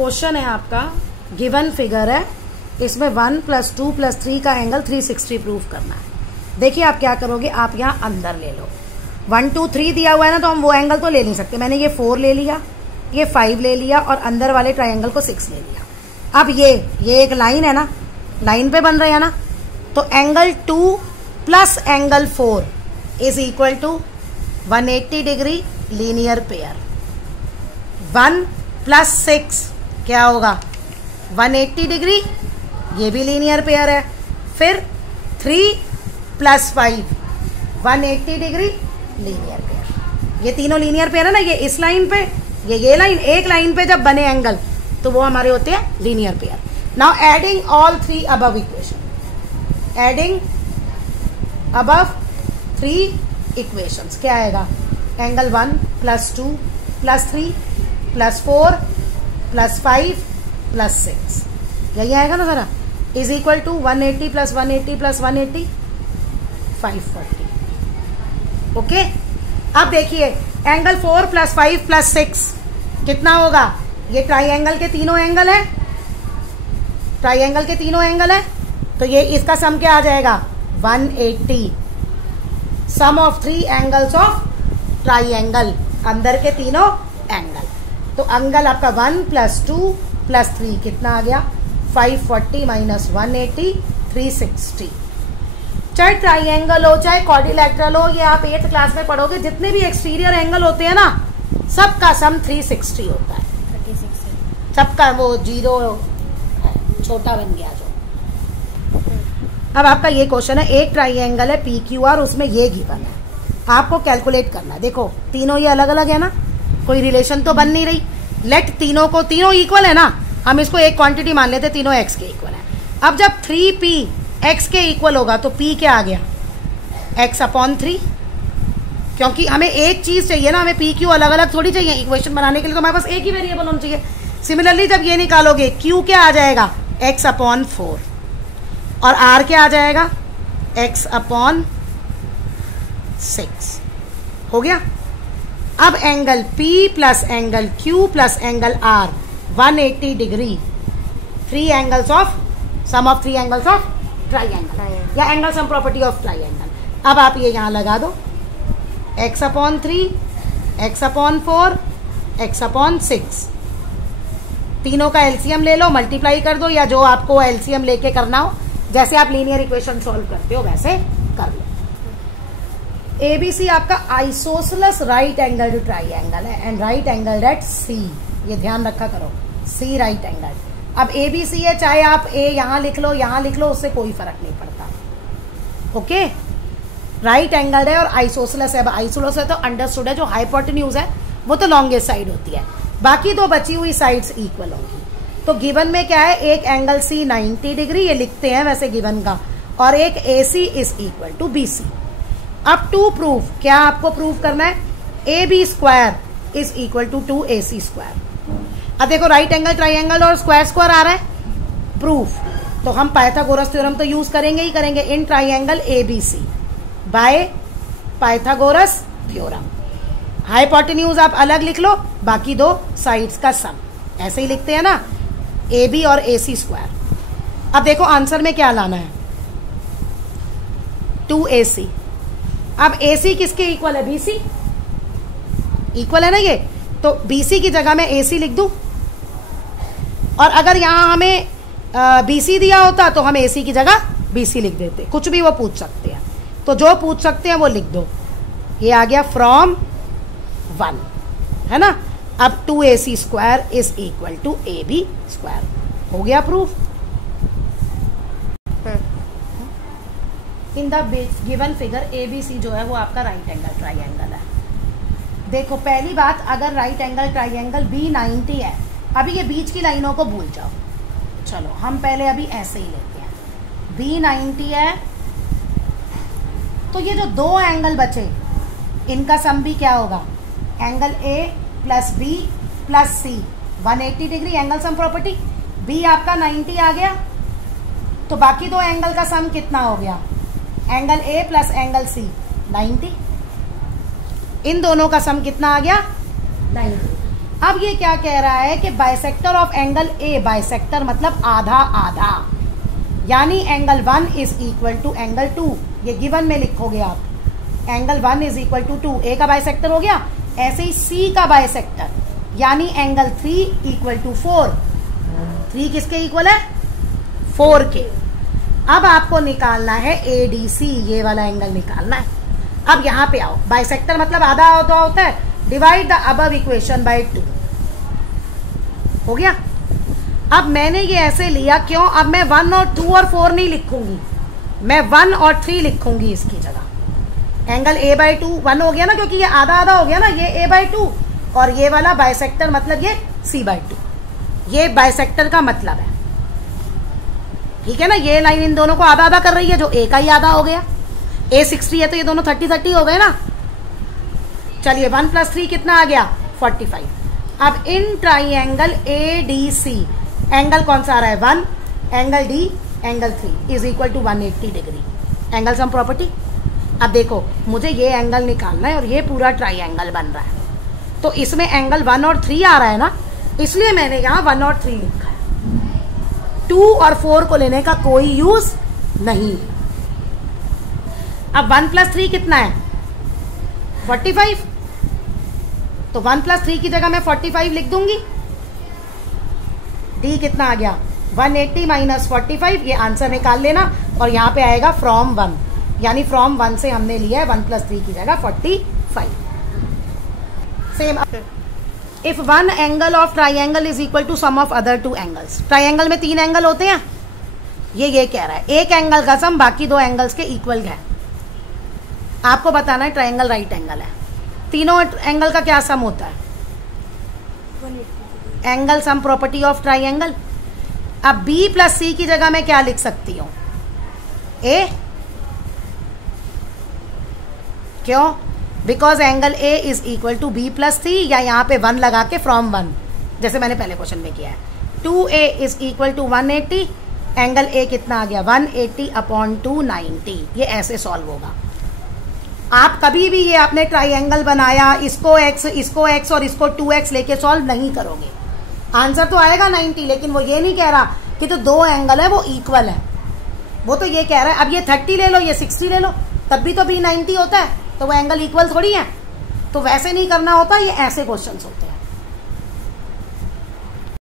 Question है आपका, given figure है, इसमें 1 + 2 + 3 का एंगल 360 प्रूव करना है। देखिए आप क्या करोगे, आप यहाँ अंदर ले लो, 1 2 3 दिया हुआ है ना, तो हम वो एंगल तो ले नहीं सकते। मैंने ये 4 ले लिया, ये 5 ले लिया और अंदर वाले ट्राइंगल को 6 ले लिया। अब ये एक लाइन है ना, लाइन पे बन रहे हैं ना, तो angle 2 + angle 4 = 180 degree linear pair. 1 + 6 क्या होगा, 180 डिग्री, ये भी लीनियर पेयर है। फिर 3 + 5 180 डिग्री लीनियर पेयर। ये तीनों लीनियर पेयर है ना, ये इस लाइन पे, ये लाइन, एक लाइन पे जब बने एंगल तो वो हमारे होते हैं linear pair. Now adding all 3 above equation, adding above 3 equations क्या आएगा, एंगल 1 + 2 + 3 + 4 + 5 + 6, यही आएगा ना जरा, = 180 + 180 + 180 540। ओके, अब देखिए एंगल 4 + 5 + 6 कितना होगा, ये ट्राइंगल के तीनों एंगल है, ट्राइंगल के तीनों एंगल है, तो ये इसका सम क्या आ जाएगा, 180। सम ऑफ 3 एंगल्स ऑफ ट्राइंगल, अंदर के तीनों एंगल, तो एंगल आपका 1 + 2 + 3 कितना आ गया, 540 - 180 360। चाहे ट्राइंगल हो चाहे क्वाड्रिलैटरल हो, ये आप 8th क्लास में पढ़ोगे, जितने भी एक्सटीरियर एंगल होते हैं ना, सबका सम 360 होता है। 36 सबका, वो 0 छोटा बन गया जो। अब आपका ये क्वेश्चन है, एक ट्राइंगल है PQR, उसमें ये गिवन है, आपको कैलकुलेट करना है। देखो तीनों ये अलग अलग है ना, कोई रिलेशन तो बन नहीं रही। लेट तीनों इक्वल है ना, हम इसको एक क्वांटिटी मान लेते, तीनों x के इक्वल है। अब जब 3p x के इक्वल होगा तो p क्या आ गया, x/3, क्योंकि हमें एक चीज चाहिए ना, हमें PQ अलग अलग थोड़ी चाहिए इक्वेशन बनाने के लिए, तो हमारे पास एक ही वेरिएबल होना चाहिए। सिमिलरली जब ये निकालोगे q क्या आ जाएगा, x/4, और r क्या आ जाएगा, x/6। हो गया। अब angle P + angle Q + angle R 180 degree, 3 angles of, sum of 3 angles of triangle, या angle sum property of triangle. अब आप ये यहाँ लगा दो, x/3 x/4 x/6, तीनों का एलसीएम ले लो, मल्टीप्लाई कर दो, या जो आपको एलसीएम लेके करना हो, जैसे आप लीनियर इक्वेशन सॉल्व करते हो वैसे कर लो। ABC आपका आइसोसेलेस राइट एंगल ट्राइंगल है, and right angle at C, ये ध्यान रखा करो, C राइट एंगल। अब ABC है, चाहे आप A यहां लिख लो, यहां लिख लो, उससे कोई फर्क नहीं पड़ता। ओके, राइट एंगल है और आइसोसेलेस है। आइसोसेलेस है तो अंडरस्टूड है, जो हाइपोटेन्यूज है वो तो लॉन्गेस्ट साइड होती है, बाकी दो बची हुई साइड्स इक्वल होंगी। तो गिवन में क्या है, एक एंगल C 90 डिग्री, ये लिखते हैं वैसे गिवन का, और एक AC = BC। अब टू प्रूफ, क्या आपको प्रूफ करना है, AB² = 2AC²। अब देखो राइट एंगल ट्राइंगल और स्क्वायर आ रहा है, प्रूफ तो हम पाइथागोरस थ्योरम तो यूज करेंगे ही करेंगे in triangle ABC by Pythagoras theorem. Hypotenuse आप अलग लिख लो, बाकी दो साइड्स का सम, ऐसे ही लिखते हैं ना, AB और AC²। अब देखो आंसर में क्या लाना है, 2AC। अब AC किसके इक्वल है, BC इक्वल है ना ये, तो BC की जगह मैं AC लिख दूं, और अगर यहां हमें BC दिया होता तो हम AC की जगह BC लिख देते, कुछ भी वो पूछ सकते हैं, तो जो पूछ सकते हैं वो लिख दो। ये आ गया फ्रॉम 1, है ना। अब 2AC² = AB², हो गया proof. In the given figure ABC जो है वो आपका राइट एंगल ट्राइंगल है। देखो पहली बात, अगर राइट एंगल ट्राइंगल B90 है, अभी ये बीच की लाइनों को भूल जाओ, चलो हम पहले अभी ऐसे ही लेते हैं, B90 है, तो ये जो दो एंगल बचे इनका सम भी क्या होगा, angle A + B + C 180 degree, angle sum property. B आपका 90 आ गया, तो बाकी दो एंगल का सम कितना हो गया, एंगल A + एंगल C 90, इन दोनों का सम कितना आ गया, 90। अब ये क्या कह रहा है कि bisector of angle A, bisector मतलब आधा आधा, यानी angle 1 is equal to angle 2, ये गिवन में लिखोगे आप, angle 1 is equal to 2, A का बाइसेक्टर हो गया। ऐसे ही सी का बाइसेक्टर यानी एंगल 3 इक्वल टू 4, 3 किसके इक्वल है? 4 के। अब आपको निकालना है ADC, ये वाला एंगल निकालना है। अब यहां पे आओ, बाइसेक्टर मतलब आधा आधा होता है, divide the above equation by 2, हो गया। अब मैंने ये ऐसे लिया क्यों? अब मैं 1 और 2 और 4 नहीं लिखूंगी, मैं 1 और 3 लिखूंगी इसकी जगह। एंगल A/2 1 हो गया ना, क्योंकि ये आधा आधा हो गया ना, ये A/2 और ये वाला बाइसेक्टर मतलब ये C/2, ये बाइसेक्टर का मतलब है, ठीक है ना। ये लाइन इन दोनों को आधा आधा कर रही है, जो A का ही आधा हो गया। A 60 है तो ये दोनों 30-30 हो गए ना। चलिए 1 + 3 कितना आ गया? 45। अब इन ट्राइंगल ADC एंगल कौन सा आ रहा है? 1, angle D angle 3 is equal to 180 degree, angle sum property. अब देखो मुझे ये एंगल निकालना है और ये पूरा ट्राइंगल बन रहा है, तो इसमें एंगल 1 और 3 आ रहा है ना, इसलिए मैंने यहाँ 1 और 3 लिखा है। 2 और 4 को लेने का कोई यूज नहीं। अब 1 + 3 कितना है? 45, तो 1 + 3 की जगह मैं 45 लिख दूंगी। D कितना आ गया? 180 - 45, ये आंसर निकाल लेना और यहाँ पे आएगा फ्रॉम 1, यानी फ्रॉम 1 से हमने लिया है 1 + 3 की जगह 45। Same if one angle of triangle is equal to sum of other 2 angles, triangle में 3 एंगल होते हैं, ये कह रहा है एक एंगल का सम बाकी 2 एंगल्स के इक्वल है। आपको बताना है ट्राइंगल राइट एंगल है, तीनों एंगल का क्या सम होता है? 180। Angle sum property of triangle. अब B + C की जगह मैं क्या लिख सकती हूँ? A, क्यों? Because angle A is equal to B + C, या यहाँ पे 1 लगा के फ्रॉम 1, जैसे मैंने पहले क्वेश्चन में किया है। 2A is equal to 180, angle A कितना आ गया? 180/290। ये ऐसे सॉल्व होगा। आप कभी भी ये आपने ट्राइंगल बनाया, इसको x और इसको 2x लेके सॉल्व नहीं करोगे, आंसर तो आएगा 90, लेकिन वो ये नहीं कह रहा कि तो 2 एंगल है वो इक्वल है, वो तो ये कह रहा है अब ये 30 ले लो, ये 60 ले लो, तब भी तो B 90 होता है, तो वो एंगल इक्वल थोड़ी है। तो वैसे नहीं करना होता, ये ऐसे क्वेश्चंस होते हैं।